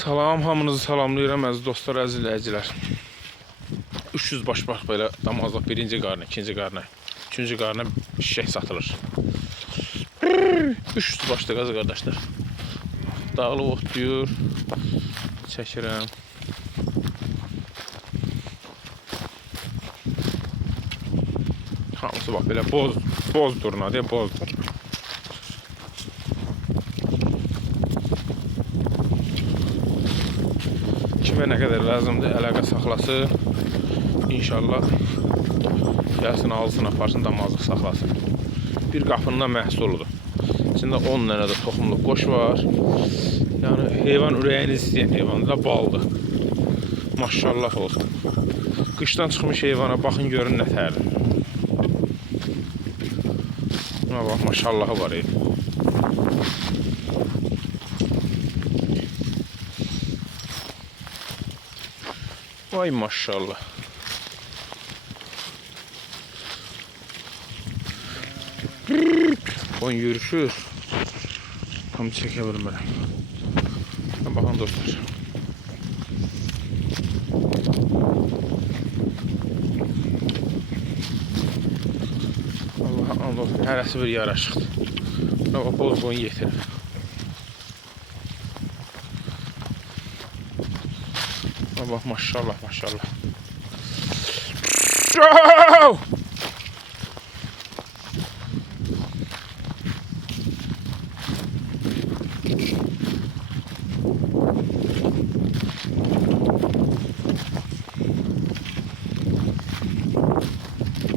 Salam, hamınızı salamlayıram əziz dostlar, əziz izləyicilər. 300 baş bax belə damazlıq birinci qarnı, ikinci qarnı, üçüncü qarnı şişək satılır. 300 başda qazı qardaşlar. Dağılıb otlayır. Çəkirəm. Hamısı bax belə boz, boz durna deyə boz durna. Kimə nə qədər lazımdır əlaqə saxlasın. İnşallah gəlsin alsın, aparsın damazlıq saxlasın. Bir qapının da məhsuludur. İçində 10 dənə də toxumluq qoş var. Yəni heyvan ürəyini istəyən heyvandır, da baldır. Maşallah olsun. Qışdan çıxmış heyvana baxın görün nə tərdir. Buna bax maşallahı var ey. Vay maşallah. Koyun yürüşür. Tam çekebilmirəm. Baxın dostlar. Allah Allah hərəsi bir yaraşıqdır. Bax boz boyun yetirir. Buna bax maşallah maşallah.